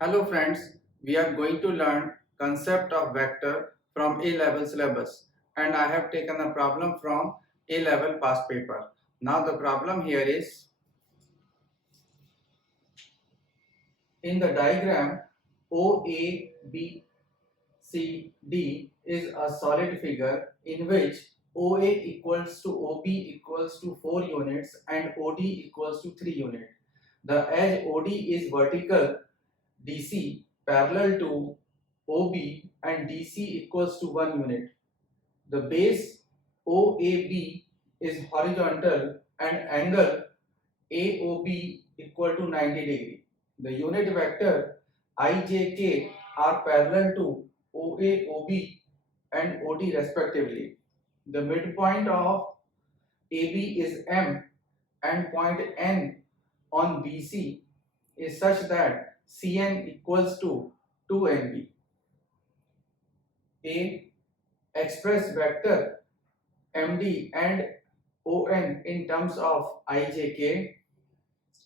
Hello friends, we are going to learn concept of vector from A-level syllabus and I have taken a problem from A-level past paper. Now the problem here is, in the diagram OABCD is a solid figure in which OA equals to OB equals to 4 units and OD equals to 3 units. The edge OD is vertical DC parallel to OB and DC equals to 1 unit. The base OAB is horizontal and angle AOB equal to 90 degree. The unit vector IJK are parallel to OA, OB and OD respectively. The midpoint of AB is M and point N on BC is such that Cn equals to 2NB. A. Express vector MD and ON in terms of IJK.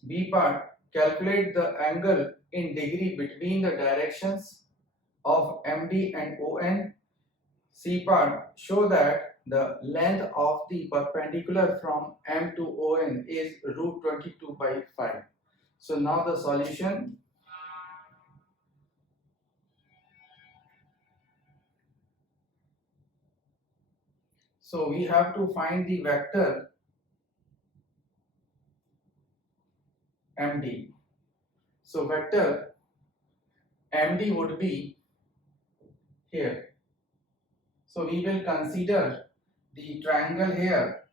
B part. Calculate the angle in degree between the directions of MD and ON. C part. Show that the length of the perpendicular from M to ON is root 22 by 5. So now the solution. So we have to find the vector MD. So vector MD would be here. So we will consider the triangle here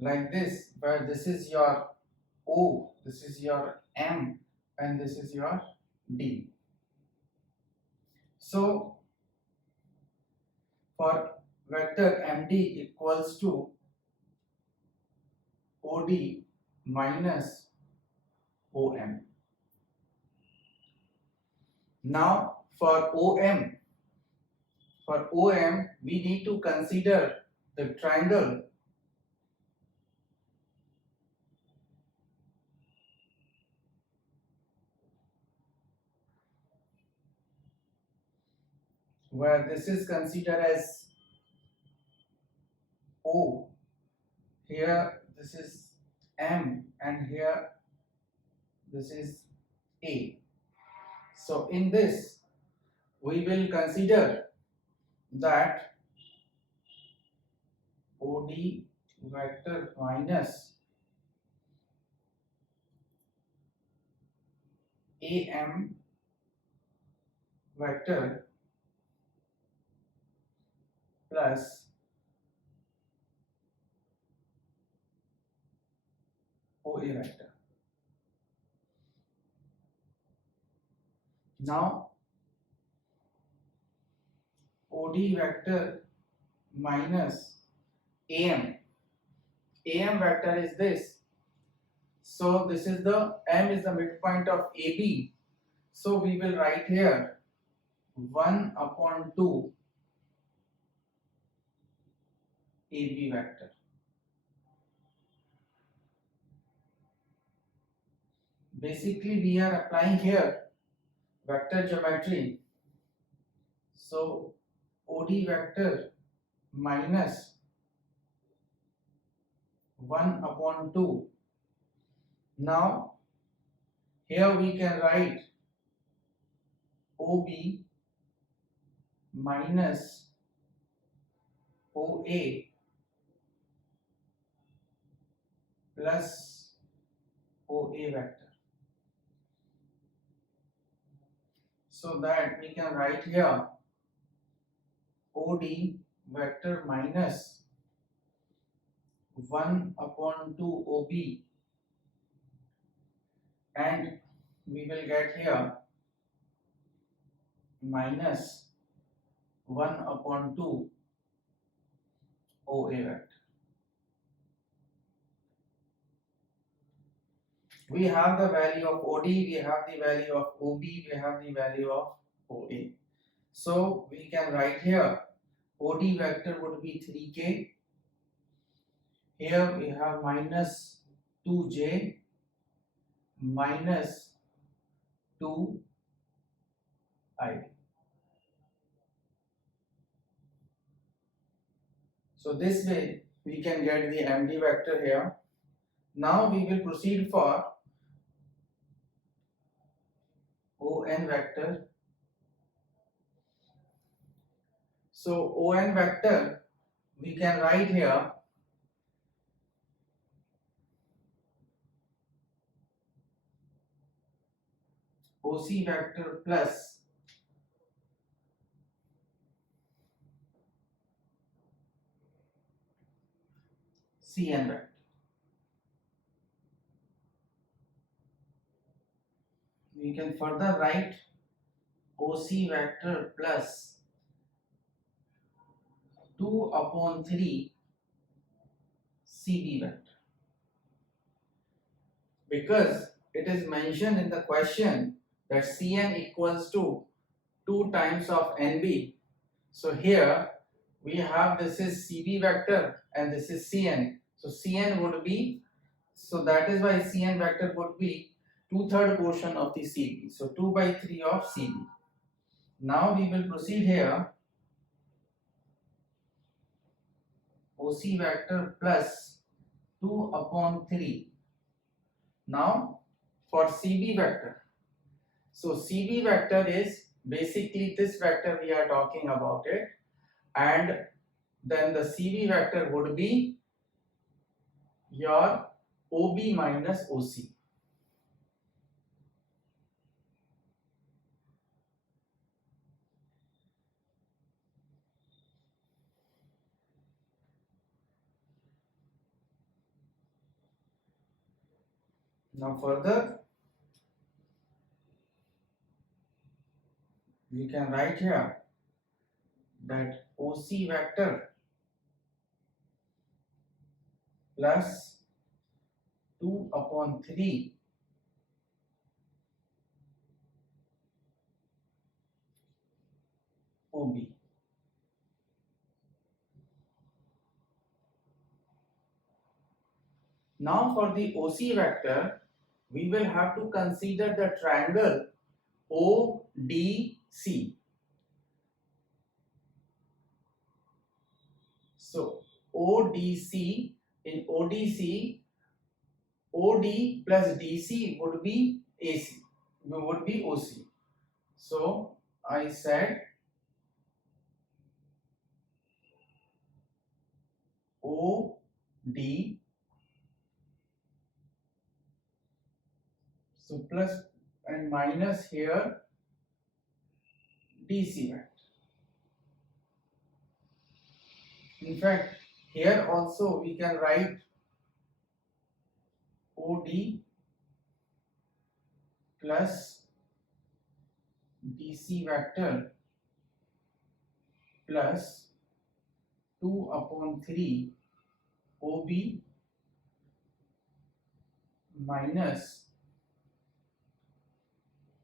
like this, where this is your O, this is your M, and this is your D. So for vector MD equals to OD minus OM. Now for OM we need to consider the triangle where this is considered as O, here this is M, and here this is A. So in this we will consider that OD vector minus AM vector plus OA vector. Now OD vector minus AM vector is this. So this is the M is the midpoint of AB. So we will write here 1 upon 2 AB vector. Basically we are applying here vector geometry. So OD vector minus 1 upon 2. Now here we can write OB minus OA plus OA vector. So that we can write here OD vector minus 1 upon 2 OB, and we will get here minus 1 upon 2 OA vector. We have the value of OD, we have the value of OB, we have the value of OA. So we can write here OD vector would be 3k. Here we have minus 2j minus 2i. So this way we can get the MD vector here. Now we will proceed for ON vector. So ON vector we can write here OC vector plus CN vector. We can further write OC vector plus 2 upon 3 CB vector. Because it is mentioned in the question that Cn equals to 2 times of Nb. So here we have this is CB vector and this is Cn. So Cn would be, so that is why Cn vector would be 2/3 portion of the CB. So 2 by 3 of CB. Now we will proceed here OC vector plus 2 upon 3. Now for CB vector. So CB vector is basically this vector we are talking about it, and then the CB vector would be your OB minus OC. Now further we can write here that OC vector plus 2 upon 3 OB. Now for the OC vector, we will have to consider the triangle ODC. So ODC, in ODC, OD plus DC would be AC, would be OC. So I said OD, so plus and minus here DC vector. In fact, here also we can write OD plus DC vector plus 2 upon 3 OB minus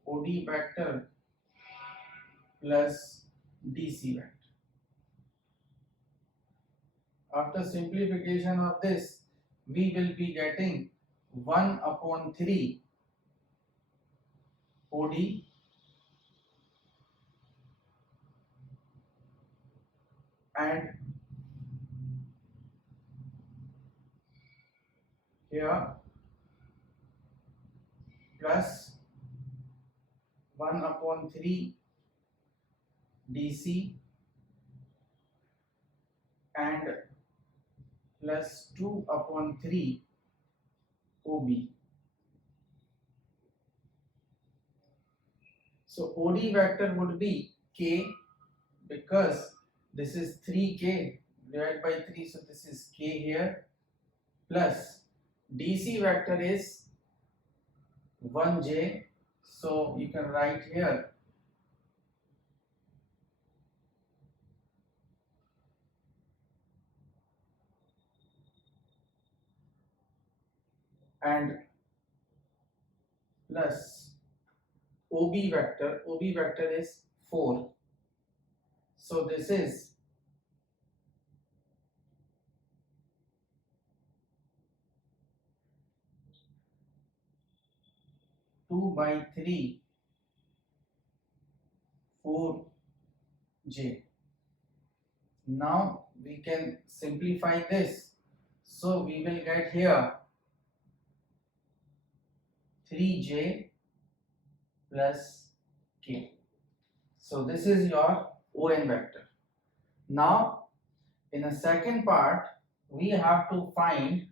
OD vector plus DC vector. After simplification of this, we will be getting 1 upon 3 OD and here plus 1 upon 3 DC and plus 2 upon 3 OB. So OD vector would be K, because this is 3K divided by 3, so this is K here, plus DC vector is 1J, so you can write here and plus OB vector is 4. So this is 2 by 3 4j. Now we can simplify this. So we will get here 3j plus k. So this is your ON vector. Now in the second part we have to find,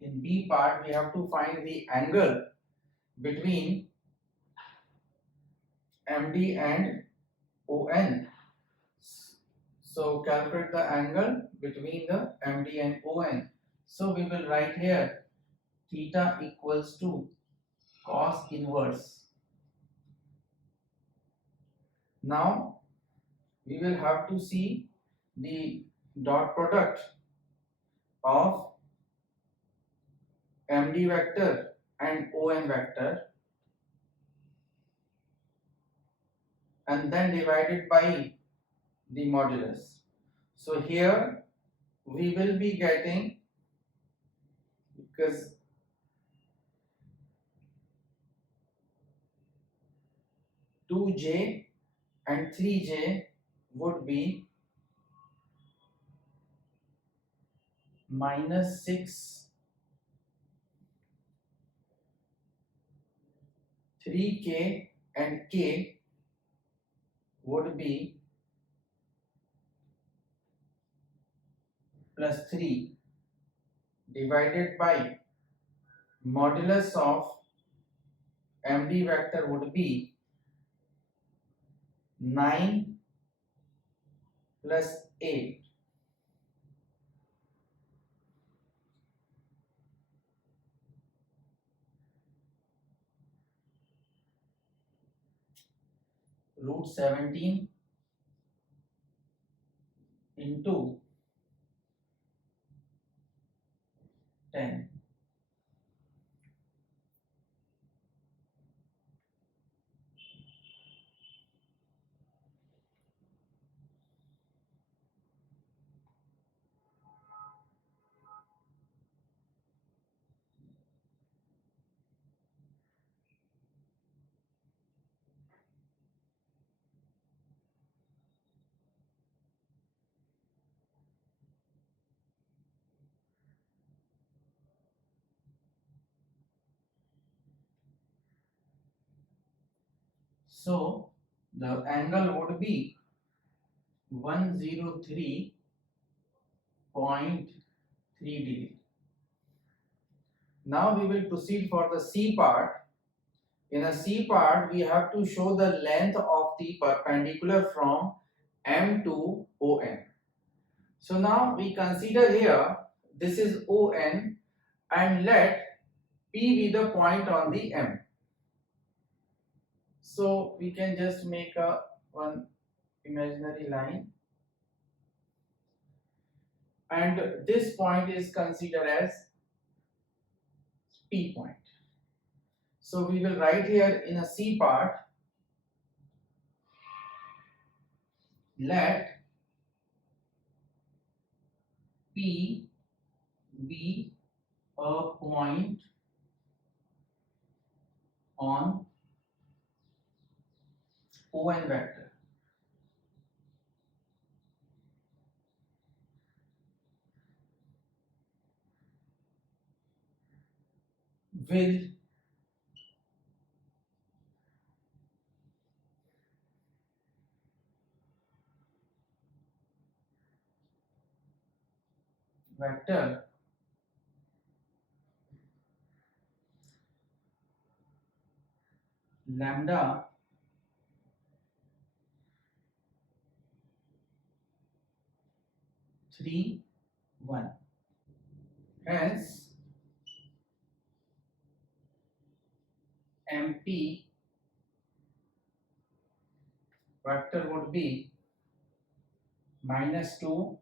in B part we have to find the angle between MD and ON. So calculate the angle between the MD and ON. So we will write here theta equals to cos inverse. Now we will have to see the dot product of MD vector and ON vector and then divided by the modulus. So here we will be getting, because 2j and 3j would be minus 6, 3k and k would be plus 3 divided by modulus of MD vector would be 9 plus 8. Root 17 into 10. So the angle would be 103.3 degree. Now we will proceed for the C part. In a C part, we have to show the length of the perpendicular from M to ON. So now we consider here, this is ON and let P be the point on the M. So we can just make a one imaginary line and this point is considered as P point. So we will write here in a C part, let P be a point on ON vector with vector lambda 3 1. Hence MP vector would be minus 2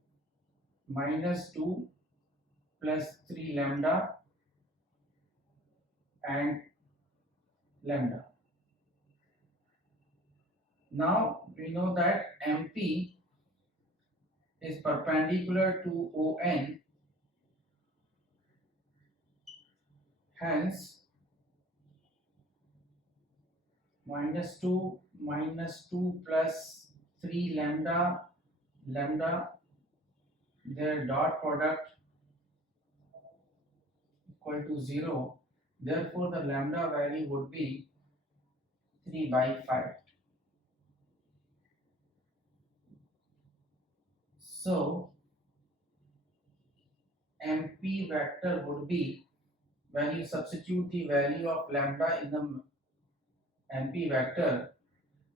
plus 3 lambda and lambda. Now we know that MP is perpendicular to ON, hence -2 plus 3 lambda, their dot product equal to 0. Therefore, the lambda value would be 3 by 5. So, MP vector would be, when you substitute the value of lambda in the MP vector,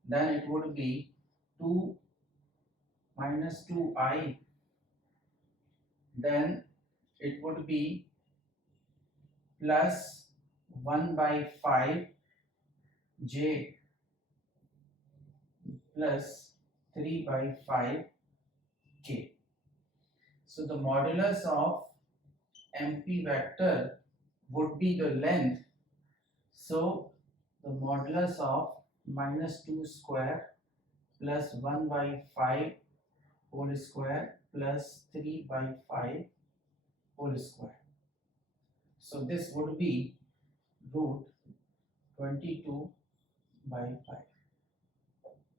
then it would be 2 minus 2i, then it would be plus 1 by 5 j plus 3 by 5 k. So the modulus of MP vector would be the length. So the modulus of -2 square plus 1 by 5 whole square plus 3 by 5 whole square. So this would be root 22 by 5.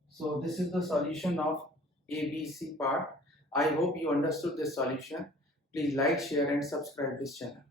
So this is the solution of ABC part. I hope you understood this solution. Please like, share and subscribe this channel.